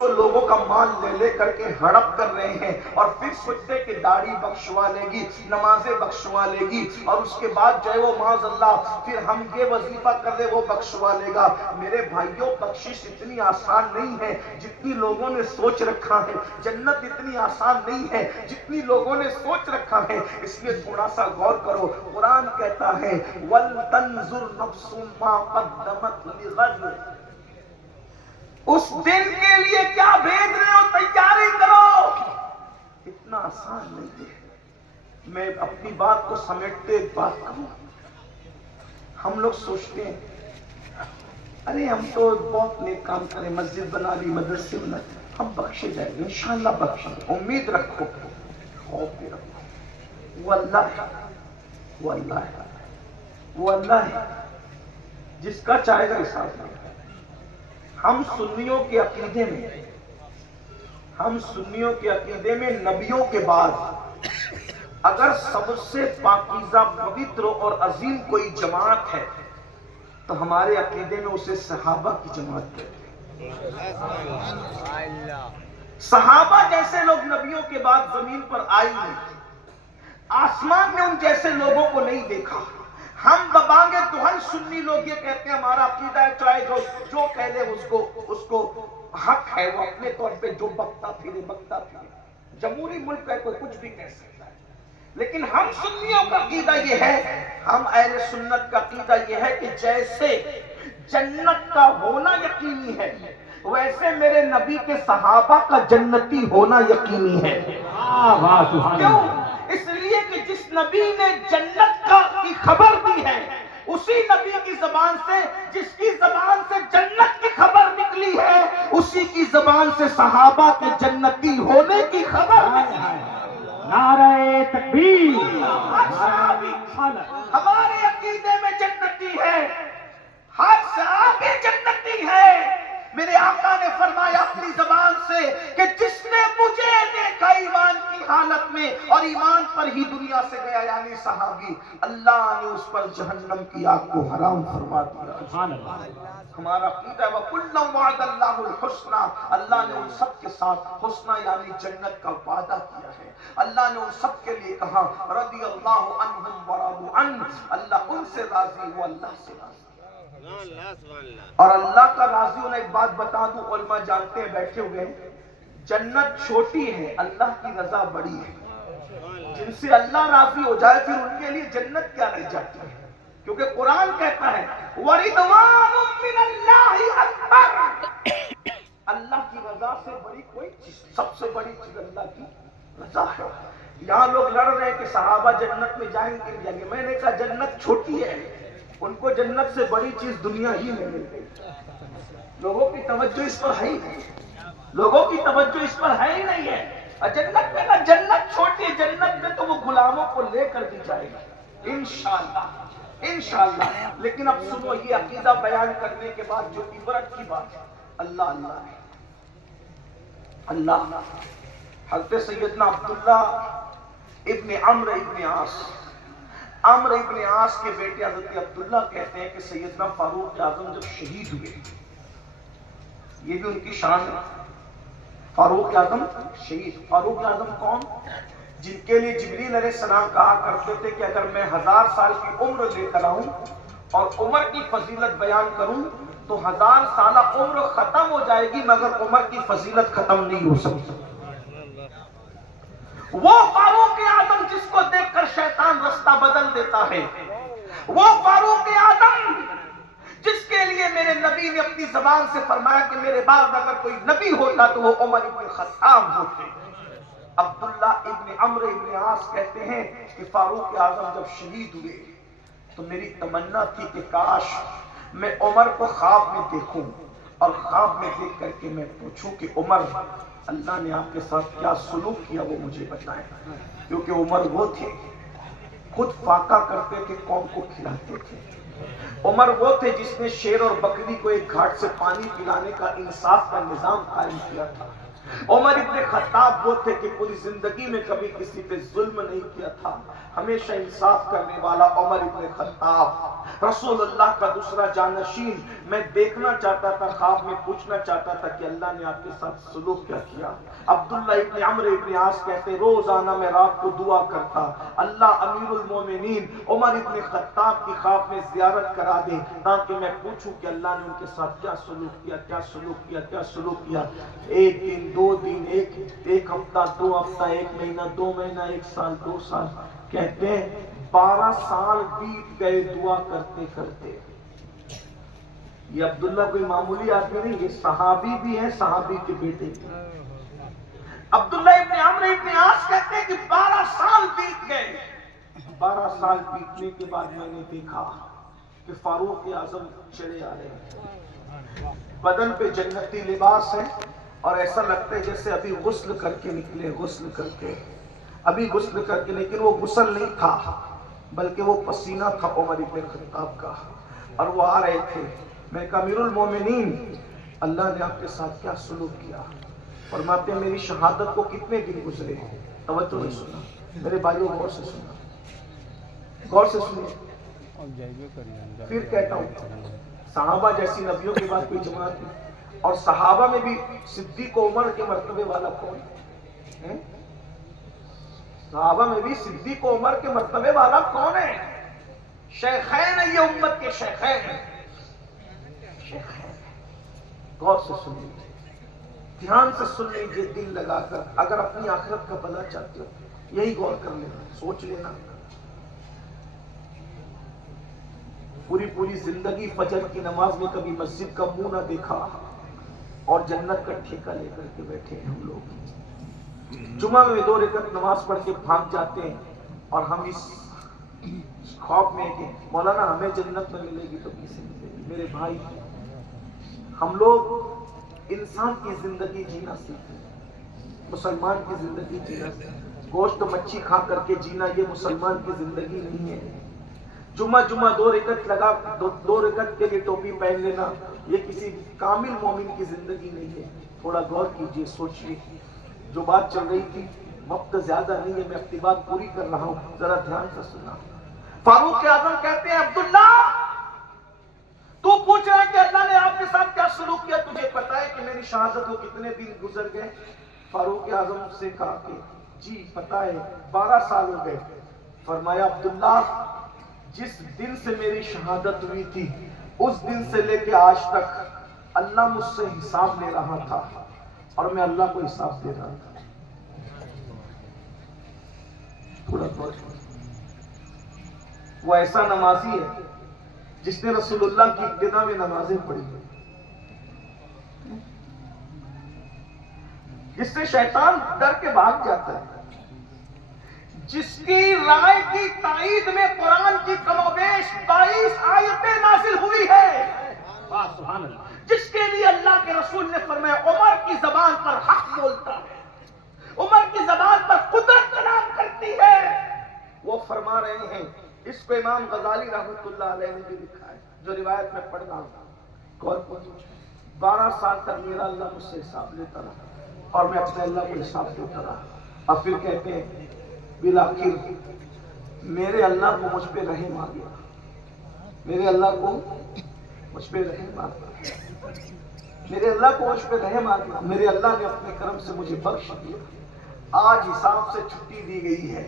لوگوں کا مال لے لے کر کے ہڑپ کر رہے ہیں اور پھر سوچتے کہ داڑھی بخشوا لے گی، نمازیں بخشوا لے گی، اور اس کے بعد جو ہے وہ معاذ اللہ پھر ہم یہ وظیفہ کر دے وہ بخشوا لے گا۔ میرے بھائیوں، بخشش اتنی آسان نہیں ہے جتنی لوگوں نے سوچ رکھا ہے، جنت اتنی آسان نہیں ہے جتنی لوگوں نے سوچ رکھا ہے۔ اس لیے تھوڑا سا غور کرو، قرآن کہتا ہے وَلْتَنْظُرْ نَفْسٌ مَا قَدَّمَتْ لِغَدٍ، اس دن کے لیے کیا بھیج رہے ہو، تیاری کرو۔ اتنا آسان نہیں ہے۔ میں اپنی بات کو سمیٹتے ایک بات کہوں، ہم لوگ سوچتے ہیں ارے ہم تو بہت نیک کام کریں، مسجد بنا لی، مدرسے بنا لی، ہم بخشے جائیں گے، انشاءاللہ بخشیں گے۔ امید رکھو، خوف بھی رکھو، وہ اللہ ہے، وہ اللہ ہے، وہ اللہ ہے جس کا چاہے گا حساب نہیں۔ ہم سنیوں کے عقیدے میں نبیوں کے بعد اگر سب سے پاکیزہ، پوتر اور عظیم کوئی جماعت ہے تو ہمارے عقیدے میں اسے صحابہ کی جماعت کہتے ہیں۔ صحابہ جیسے لوگ نبیوں کے بعد زمین پر آئے نہیں، آسمان میں ان جیسے لوگوں کو نہیں دیکھا۔ ہم ببانگ دہن سنی لوگ یہ کہتے ہیں ہمارا عقیدہ ہے، چاہے جو کہہ دے اس کو حق ہے، وہ اپنے طور پہ جو بکتا پھرے۔ جمہوری ملک ہے، کوئی کچھ بھی کہہ سکتا ہے، لیکن ہم سنیوں کا عقیدہ یہ ہے، ہم اہل سنت کا عقیدہ یہ ہے کہ جیسے جنت کا ہونا یقینی ہے ویسے میرے نبی کے صحابہ کا جنتی ہونا یقینی ہے۔ کیوں؟ اس لیے کہ جس نبی نے جنت کی خبر دی ہے، اسی نبی کی زبان سے، جس کی زبان سے جنت کی خبر نکلی ہے، اسی کی زبان سے صحابہ کے جنتی ہونے کی خبر نکلی ہے۔ نعرہ تکبیر! ہر صحابی ہمارے عقیدے میں جنتی ہے، ہر صحابی جنتی ہے۔ میرے آقا نے فرمایا اپنی زبان سے کہ جس نے مجھے دیکھا ایمان کی حالت میں اور ایمان پر ہی دنیا سے گیا، یعنی صحابی، اللہ نے اس پر جہنم کی آگ کو حرام فرما دیا۔ ہمارا عقیدہ ہے وَكُلًّا وَعَدَ اللَّهُ الْحُسْنَى، اللہ نے ان سب کے ساتھ حسنہ یعنی جنت کا وعدہ کیا ہے۔ اللہ نے ان سب کے لیے کہا رضی اللہ عنہم ورضوا عنہ، اللہ ان سے راضی، وہ اللہ سے راضی۔ اور اللہ کا راضی ہونا، ایک بات بتا دوں، علماء جانتے ہیں بیٹھے ہوئے ہیں، جنت چھوٹی ہے، اللہ کی رضا بڑی ہے۔ جن سے اللہ راضی ہو جائے پھر ان کے لیے جنت کیا رہ جاتی ہے، کیونکہ قرآن کہتا ہے وَرِضْوَانٌ مِّنَ اللَّهِ أَكْبَرُ، اللہ کی رضا سے بڑی کوئی چیز، سب سے بڑی چیز اللہ کی رضا ہے۔ یہاں لوگ لڑ رہے ہیں کہ صحابہ جنت میں جائیں گے، میں نے کہا جنت چھوٹی ہے، ان کو جنت سے بڑی چیز دنیا ہی میں مل گئی۔ لوگوں کی توجہ اس پر ہے ہی نہیں، لوگوں کی توجہ اس پر ہے ہی نہیں ہے۔ اور جنت میں کہا جنت چھوٹی ہے، جنت میں تو وہ غلاموں کو لے کر بھی جائے گا انشاءاللہ، انشاءاللہ۔ لیکن اب سنو، یہ عقیدہ بیان کرنے کے بعد جو عبرت کی بات ہے، اللہ اللہ ہے، اللہ۔ حضرت سیدنا عبداللہ ابن عمرو ابن عاص، عمرو ابن عاص کے بیٹے حضرت عبداللہ کہتے ہیں کہ سیدنا فاروق اعظم جب شہید ہوئے، یہ بھی ان کی شان ہے، فاروق اعظم شہید۔ فاروق اعظم کون؟ جن کے لیے جبریل علیہ السلام کہا کرتے تھے کہ اگر میں 1000 سال کی عمر لے کر آؤں اور عمر کی فضیلت بیان کروں تو 1000 سالہ عمر ختم ہو جائے گی مگر عمر کی فضیلت ختم نہیں ہو سکتی۔ وہ فاروق اعظم جس کو دیکھ کر شیطان رستہ بدل دیتا ہے، وہ فاروق اعظم جس کے لیے میرے نبی نے اپنی زبان سے فرمایا کہ میرے بعد اگر کوئی نبی ہوتا تو وہ عمر ابن خطاب ہوتے۔ عبداللہ ابن عمرو ابن عاص کہتے ہیں کہ فاروق اعظم جب شہید ہوئے تو میری تمنا تھی کہ کاش میں عمر کو خواب میں دیکھوں اور خواب میں دیکھ کر کے میں پوچھوں کہ عمر، اللہ نے آپ کے ساتھ کیا سلوک کیا وہ مجھے بتائیں، کیونکہ عمر وہ تھے خود فاقہ کرتے تھے، قوم کو کھلاتے تھے۔ عمر وہ تھے جس نے شیر اور بکری کو ایک گھاٹ سے پانی پلانے کا انصاف کا نظام قائم کیا تھا۔ عمر ابن خطاب وہ تھے کہ پوری زندگی میں کبھی کسی پہ ظلم نہیں کیا تھا، ہمیشہ انصاف کرنے والا عمر ابن خطاب، رسول اللہ کا دوسرا جانشین۔ میں دیکھنا چاہتا تھا، خواب میں پوچھنا چاہتا تھا کہ اللہ نے آپ کے ساتھ سلوک کیا کیا۔ عبداللہ ابن عمرو ابن عاص کہتے روزانہ میں رات کو دعا کرتا اللہ امیر المومنین عمر ابن خطاب کی خواب میں زیارت کرا دے تاکہ میں پوچھوں کہ اللہ نے ان کے ساتھ کیا سلوک کیا، کیا سلوک کیا، کیا سلوک کیا۔ ایک دن، دو دن، ایک ہفتہ، دو ہفتہ، ایک مہینہ، دو مہینہ، ایک سال، دو سال، کہتے ہیں 12 سال بیت گئے دعا کرتے کرتے۔ یہ عبداللہ کوئی معمولی آدمی نہیں، یہ صحابی بھی ہیں، صحابی کے بیٹے بھی۔ عبداللہ ابن عمرو ابن عاص کہتے ہیں کہ 12 سال بیت گئے۔ 12 سال بیتنے کے بعد میں نے دیکھا کہ فاروق اعظم چڑھے آ رہے ہیں، بدن پہ جنتی لباس ہے اور ایسا لگتا ہے جیسے ابھی غسل کر کے نکلے، غسل کر کے، ابھی غسل کر کے، لیکن وہ غسل نہیں تھا بلکہ وہ پسینہ تھا عمر ابن خطاب کا، اور وہ آ رہے تھے۔ میں کہا امیر المومنین اللہ نے آپ کے ساتھ کیا سلوک کیا؟ فرماتے ہیں میری شہادت کو کتنے دن گزرے؟ توجہ نہیں سنا میرے بھائیوں، غور سے سنا، غور سے سنیں۔ پھر کہتا ہوں صحابہ جیسی نبیوں کے بعد کوئی جماعت نہیں، اور صحابہ میں بھی صدیق و عمر کے مرتبے والا کون ہے؟ صحابہ میں بھی صدیق و عمر کے مرتبے والا کون ہے؟ شیخین ہیں، یہ امت کے شیخین ہیں، شیخین۔ غور سے سن لیجیے، دھیان سے سن لیجیے، دل لگا کر، اگر اپنی آخرت کا بھلا چاہتے ہو یہی غور کر لینا، سوچ لینا۔ پوری زندگی فجر کی نماز میں کبھی مسجد کا منہ نہ دیکھا اور جنت کا ٹھیکہ لے کر کے بیٹھے ہیں ہم لوگ۔ جمعہ میں 2 رکعت نماز پڑھ کے بھاگ جاتے ہیں اور ہم اس خواب میں کہ مولانا ہمیں جنت میں ملے گی تو کسی ملے گی۔ میرے بھائی، ہم لوگ انسان کی زندگی جینا سیکھیں، مسلمان کی زندگی جینا سیکھیں۔ گوشت مچھی کھا کر کے جینا یہ مسلمان کی زندگی نہیں ہے۔ جمعہ 2 رکعت لگا، 2 رکعت کے لیے ٹوپی پہن لینا یہ کسی کامل مومن کی زندگی نہیں ہے۔ تھوڑا غور کیجئے، سوچئے۔ جو بات چل رہی تھی، وقت زیادہ نہیں ہے، میں اپنی بات پوری کر رہا ہوں، ذرا دھیان سے سننا۔ فاروق اعظم کہتے ہیں عبداللہ تو پوچھ رہا ہے کہ اللہ نے آپ کے ساتھ کیا سلوک کیا، تجھے پتا ہے کہ میری شہادت کو کتنے دن گزر گئے؟ فاروق اعظم سے کہا کہ جی پتا ہے 12 سال ہو گئے۔ فرمایا عبداللہ جس دن سے میری شہادت ہوئی تھی اس دن سے لے کے آج تک اللہ مجھ سے حساب لے رہا تھا اور میں اللہ کو حساب دے رہا تھا۔ تھوڑا وہ ایسا نمازی ہے جس نے رسول اللہ کی ابتدا میں نمازیں پڑھی، جس سے شیطان ڈر کے بھاگ جاتا ہے، جس کی رائے کی تائید میں قرآن کی کم و بیش 22 آیتیں نازل ہوئی ہے، جس کے لیے اللہ کے رسول نے فرمایا عمر کی زبان پر حق بولتا ہے، عمر کی زبان پر قدرت کلام کرتی ہے۔ وہ فرما رہے ہیں، اس کو امام غزالی رحمۃ اللہ علیہ نے بھی لکھا ہے، جو روایت میں پڑھ رہا ہوں۔ 12 سال تک میرا اللہ مجھ سے حساب لیتا رہا اور میں اپنے اللہ کو حساب دیتا رہا، اور پھر کہتے ہیں بالآخر میرے اللہ کو مجھ پہ رحم آ گیا، میرے اللہ کو مجھ پہ رحم آ گیا، میرے اللہ کو مجھ پہ رحم آ گیا، میرے اللہ نے اپنے کرم سے مجھے بخش دیا۔ آج حساب سے چھٹی دی گئی ہے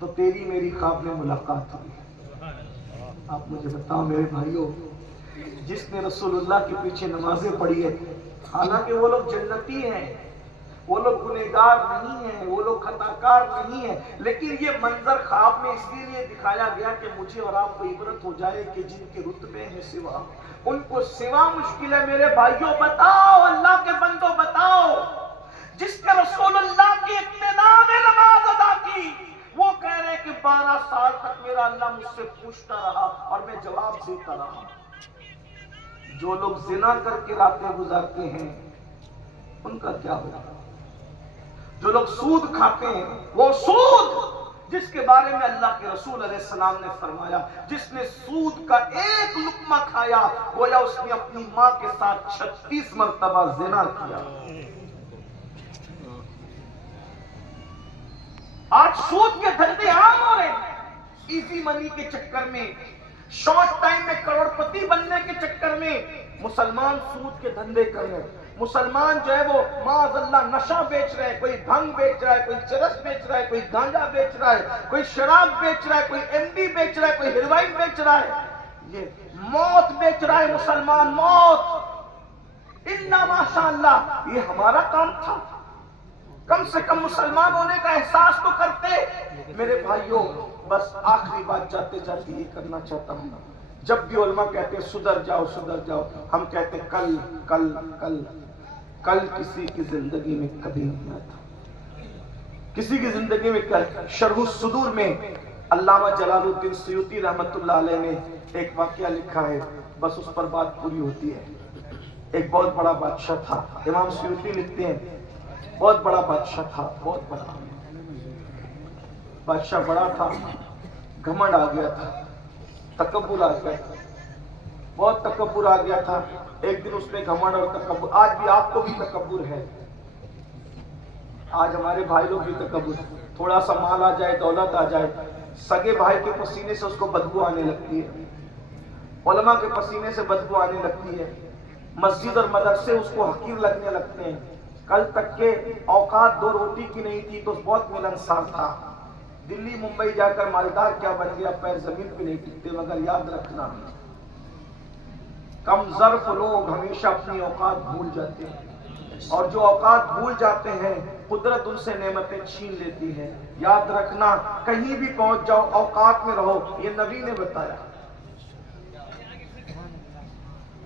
تو تیری میری خواب میں ملاقات ہوئی۔ آپ مجھے بتاؤ میرے بھائیوں، جس نے رسول اللہ کے پیچھے نمازیں پڑھی ہے، حالانکہ وہ لوگ جنتی ہیں، وہ لوگ گنہگار نہیں ہیں، وہ لوگ خطاکار نہیں ہیں، لیکن یہ منظر خواب میں اس لیے دکھایا گیا کہ مجھے اور آپ کو عبرت ہو جائے کہ جن کے رتبے ہیں سوا، ان کو سوا مشکل ہے۔ میرے بھائیوں بتاؤ، اللہ کے بندوں بتاؤ، جس نے رسول اللہ کی ابتدا میں نماز ادا کی، وہ کہہ رہے کہ 12 سال تک میرا اللہ مجھ سے پوچھتا رہا اور میں جواب دیتا رہا۔ جو لوگ زنا کر کے راتیں گزارتے ہیں ان کا کیا ہوگا؟ جو لوگ سود کھاتے ہیں، وہ سود جس کے بارے میں اللہ کے رسول علیہ السلام نے فرمایا، جس نے سود کا ایک لقمہ کھایا گویا اس نے اپنی ماں کے ساتھ 36 مرتبہ زنا کیا۔ آج سود کے دھندے عام ہو رہے ہیں، ایزی منی کے چکر میں، شارٹ ٹائم میں کروڑ پتی بننے کے چکر میں مسلمان سود کے دھندے کر رہے ہیں۔ مسلمان جو ہے وہ معاذ اللہ نشہ بیچ رہا ہے، کوئی بھنگ بیچ رہا ہے، کوئی چرس بیچ رہا ہے، کوئی گانجا بیچ رہا ہے، کوئی شراب بیچ رہا ہے، کوئی ایم ڈی بیچ رہا ہے، کوئی ہیروئن بیچ رہا ہے، یہ موت بیچ رہا ہے مسلمان، موت۔ الا ماشاء اللہ، یہ ہمارا کام تھا، کم سے کم مسلمان ہونے کا احساس تو کرتے۔ میرے بھائیوں، بس آخری بات جاتے جاتے یہ کرنا چاہتا ہوں، جب بھی علماء کہتے ہیں سدھر جاؤ سدھر جاؤ، ہم کہتے ہیں کل کل کل کل کسی کی زندگی میں کبھی نہیں آتا، کسی کی زندگی میں کل۔ شرح الصدور میں علامہ جلال الدین سیوطی رحمت اللہ علیہ نے ایک واقعہ لکھا ہے، بس اس پر بات پوری ہوتی ہے۔ ایک بہت بڑا بادشاہ تھا، امام سیوطی لکھتے ہیں بہت بڑا بادشاہ تھا، بہت بڑا بادشاہ، بڑا تھا، گھمنڈ آ گیا تھا، تکبر آ گیا تھا، بہت تکبر آ گیا تھا۔ ایک دن اس میں گھمنڈ اور تکبر، آج بھی آپ کو بھی تکبر ہے، آج ہمارے بھائی لوگ بھی تکبر، تھوڑا سا مال آ جائے، دولت آ جائے، سگے بھائی کے پسینے سے اس کو بدبو آنے لگتی ہے، علماء کے پسینے سے بدبو آنے لگتی ہے، مسجد اور مدرسے اس کو حقیر لگنے لگتے ہیں۔ کل تک کے اوقات دو روٹی کی نہیں تھی تو بہت ملنسار تھا، دلی ممبئی جا کر مالدار کیا بن گیا، پیر زمین پہ نہیں ٹکتے۔ مگر یاد رکھنا، کم ظرف لوگ ہمیشہ اپنی اوقات بھول جاتے ہیں، اور جو اوقات بھول جاتے ہیں قدرت ان سے نعمتیں چھین لیتی ہے۔ یاد رکھنا، کہیں بھی پہنچ جاؤ اوقات میں رہو، یہ نبی نے بتایا۔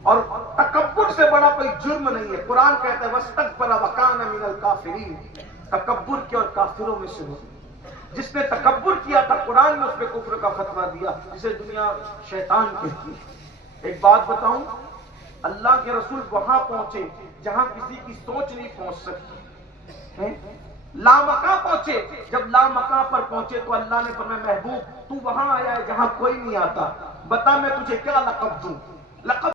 اور تکبر سے بڑا کوئی جرم نہیں ہے، قرآن کہتا ہے وَاسْتَكْبَرَ وَكَانَ مِنَ الْكَافِرِينَ، تکبر کیا اور کافروں میں سے ہو۔ جس نے تکبر کیا تھا قرآن نے اس پہ کفر کا فتویٰ دیا، جسے دنیا شیطان کہتی ہے۔ ایک بات بتاؤں، اللہ کے رسول وہاں پہنچے جہاں کسی کی سوچ نہیں پہنچ سکتی، لامکاں پہنچے، جب لامکاں پر پہنچے تو اللہ نے فرمایا محبوب تو وہاں آیا ہے جہاں کوئی نہیں آتا، بتا میں تجھے کیا لقب دوں۔ لقب